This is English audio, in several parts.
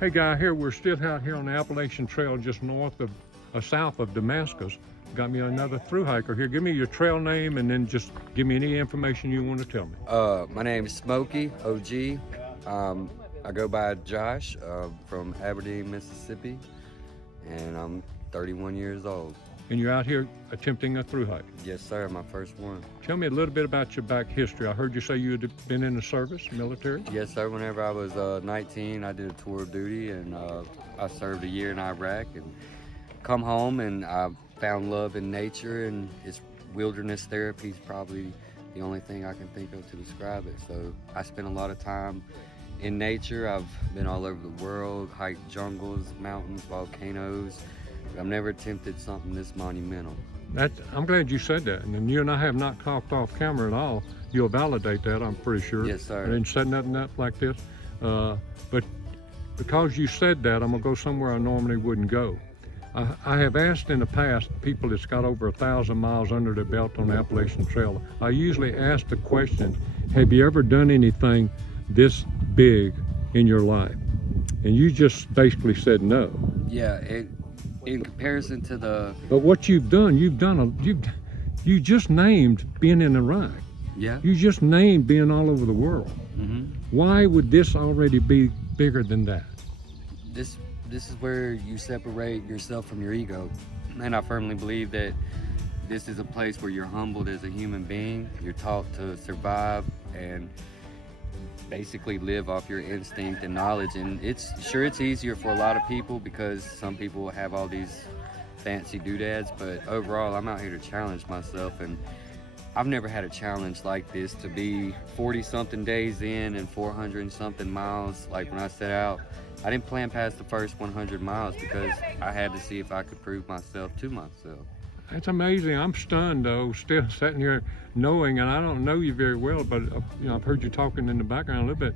Hey, Guy, here we're still out here on the Appalachian Trail, just south of Damascus. Got me another through hiker here. Give me your trail name and then just give me any information you want to tell me. My name is Smoky OG. I go by Josh from Aberdeen, Mississippi, and I'm 31 years old. And you're out here attempting a through hike. Yes, sir, my first one. Tell me a little bit about your back history. I heard you say you had been in the service, military. Yes, sir. Whenever I was 19, I did a tour of duty, and I served a year in Iraq, and come home, and I found love in nature, and it's wilderness therapy is probably the only thing I can think of to describe it. So I spent a lot of time in nature. I've been all over the world, hiked jungles, mountains, volcanoes. I've never attempted something this monumental. I'm glad you said that. And then you and I have not talked off camera at all. You'll validate that, I'm pretty sure. Yes, sir. I didn't say nothing up like this. But because you said that, I'm going to go somewhere I normally wouldn't go. I have asked in the past people that's got over 1,000 miles under their belt on the Appalachian Trail. I usually ask the question, have you ever done anything this big in your life? And you just basically said no. Yeah, in comparison to the... But what you just named being in Iraq. Yeah. You just named being all over the world. Mm-hmm. Why would this already be bigger than that? This is where you separate yourself from your ego. And I firmly believe that this is a place where you're humbled as a human being. You're taught to survive and basically live off your instinct and knowledge. And it's easier for a lot of people because some people have all these fancy doodads, but overall I'm out here to challenge myself, and I've never had a challenge like this, to be 40 something days in and 400 and something miles. Like when I set out, I didn't plan past the first 100 miles because I had to see if I could prove myself to myself. That's amazing. I'm stunned though, still sitting here knowing, and I don't know you very well, but I've heard you talking in the background a little bit,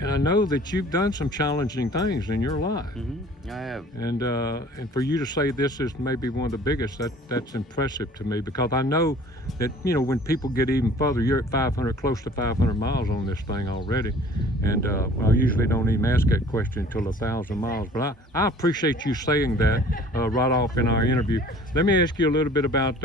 and I know that you've done some challenging things in your life. Mm-hmm. I have. And for you to say this is maybe one of the biggest, that's impressive to me, because I know that when people get even further, you're at 500, close to 500 miles on this thing already, and I usually don't even ask that question until 1,000 miles. But I appreciate you saying that right off in our interview. Let me ask you a little bit about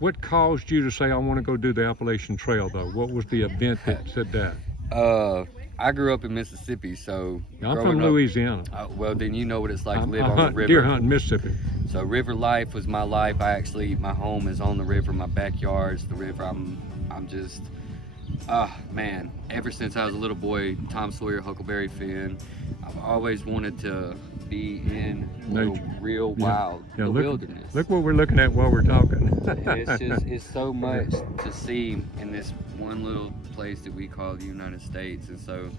what caused you to say I want to go do the Appalachian Trail, though. What was the event that said that? I grew up in Mississippi, so I'm from Louisiana. Well, then you know what it's like to live on the river. Deer hunting, Mississippi. So river life was my life. My home is on the river. My backyard's the river. I'm just, man. Ever since I was a little boy, Tom Sawyer, Huckleberry Finn, I've always wanted to be in the real wild, the wilderness. Look what we're looking at while we're talking. It's so much to see in this one little place that we call the United States. And so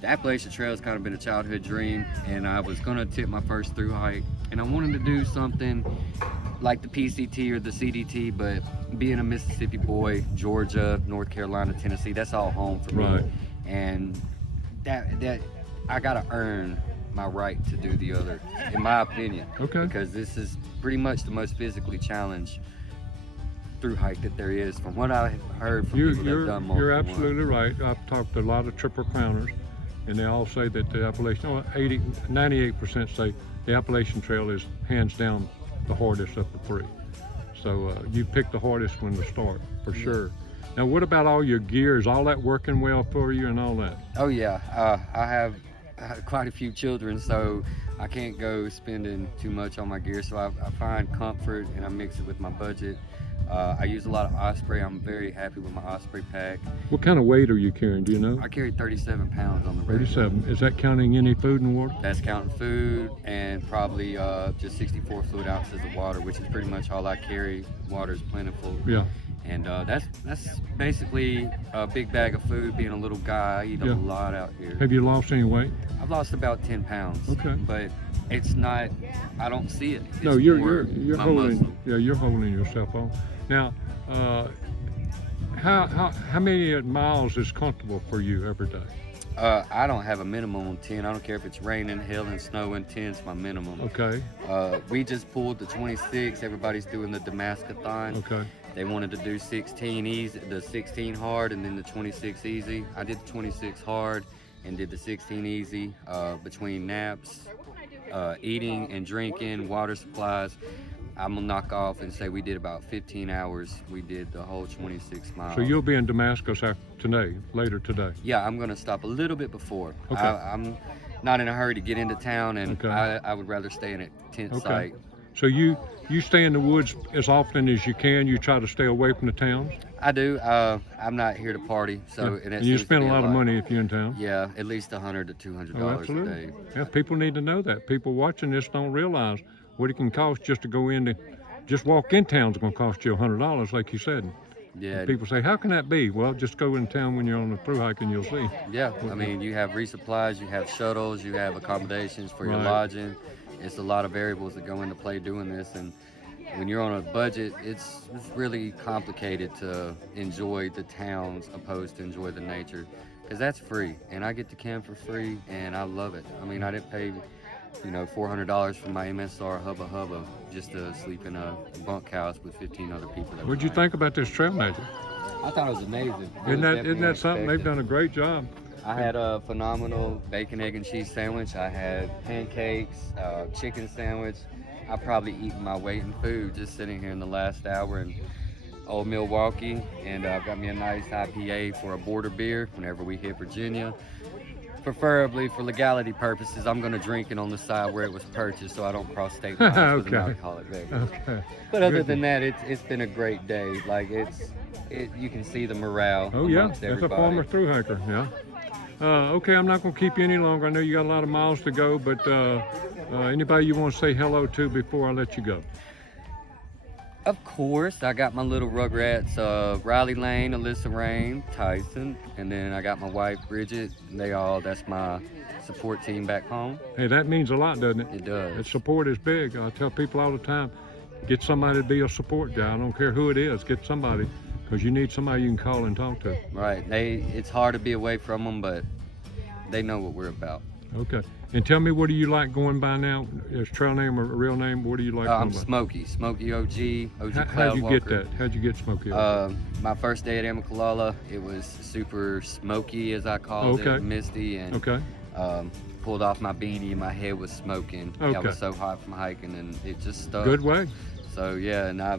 the Appalachian Trail has kind of been a childhood dream, and I was going to attempt my first through hike, and I wanted to do something like the PCT or the CDT, but being a Mississippi boy, Georgia, North Carolina, Tennessee, that's all home for me. Right. And that I got to earn my right to do the other, in my opinion. Okay. Because this is pretty much the most physically challenged through hike that there is, from what I've heard from people that have done multiple. You're absolutely right. I've talked to a lot of triple crowners, and they all say that the Appalachian, 98% say the Appalachian Trail is hands down the hardest of the three. So you picked the hardest one to start, for sure. Now, what about all your gear? Is all that working well for you and all that? Oh yeah, I have quite a few children, so I can't go spending too much on my gear. So I find comfort and I mix it with my budget. I use a lot of Osprey. I'm very happy with my Osprey pack. What kind of weight are you carrying? Do you know? I carry 37 pounds on the race. 37. Is that counting any food and water? That's counting food and probably just 64 fluid ounces of water, which is pretty much all I carry. Water is plentiful. Yeah. And that's basically a big bag of food. Being a little guy, I eat a lot out here. Have you lost any weight? I've lost about 10 pounds. Okay. But it's not, I don't see it. It's no, you're holding. muscle. Yeah, you're holding yourself on. Now, how many miles is comfortable for you every day? I don't have a minimum on 10. I don't care if it's raining, hail, and snowing. 10's my minimum. Okay. We just pulled the 26. Everybody's doing the Damascus-thon. Okay. They wanted to do 16 easy, the 16 hard, and then the 26 easy. I did the 26 hard, and did the 16 easy between naps, eating and drinking, water supplies. I'm gonna knock off and say we did about 15 hours. We did the whole 26 miles. So you'll be in Damascus later today? Yeah, I'm gonna stop a little bit before. Okay. I'm not in a hurry to get into town, and Okay. I would rather stay in a tent site. So you stay in the woods as often as you can. You try to stay away from the towns. I do. I'm not here to party, so Yeah. And you spend a lot of money if you're in town. Yeah, at least $100 to $200 Oh, a absolutely. day. Yeah, people need to know that. People watching this don't realize what it can cost just to go in to just walk in town's going to cost you $100, like you said. Yeah. And people say, how can that be? Well, just go in town when you're on the through hike and you'll see. Yeah, I mean, you have resupplies, you have shuttles, you have accommodations for your Right. lodging. It's a lot of variables that go into play doing this, and when you're on a budget, it's really complicated to enjoy the towns opposed to enjoy the nature, because that's free, and I get to camp for free, and I love it. I mean, I didn't pay, $400 for my MSR Hubba Hubba just to sleep in a bunkhouse with 15 other people. What'd you think about this trail magic? I thought it was amazing. Isn't that something? They've done a great job. I had a phenomenal bacon, egg, and cheese sandwich. I had pancakes, chicken sandwich. I probably eaten my weight in food just sitting here in the last hour in Old Milwaukee, and I've got me a nice IPA for a border beer whenever we hit Virginia. Preferably for legality purposes, I'm going to drink it on the side where it was purchased, so I don't cross state lines with an Okay. alcoholic beverage. Okay. But other Good. than that, it's been a great day. Like you can see the morale. Oh yeah, amongst that's a everybody. former through hiker. Yeah. Okay, I'm not going to keep you any longer. I know you got a lot of miles to go, but anybody you want to say hello to before I let you go? Of course, I got my little Rugrats, Riley Lane, Alyssa Rain, Tyson, and then I got my wife Bridget. That's my support team back home. Hey, that means a lot, doesn't it? It does. That support is big. I tell people all the time, get somebody to be a support guy. I don't care who it is, get somebody, because you need somebody you can call and talk to. Right. It's hard to be away from them, but they know what we're about. Okay. And tell me, what do you like going by now? Is trail name or a real name? What do you like I'm going by? Smoky OG, How'd Cloud you Walker. get that? How'd you get Smoky OG? My first day at Amicalola, it was super smoky, as I called Okay. it, misty, and Okay. pulled off my beanie and my head was smoking. Okay. I was so hot from hiking, and it just stuck. Good way. So yeah, and I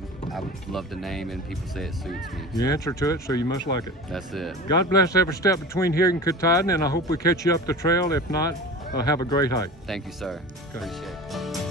love the name, and people say it suits me. You answer to it, so you must like it. That's it. God bless every step between here and Katahdin, and I hope we catch you up the trail. If not, have a great hike. Thank you, sir. Okay. Appreciate it.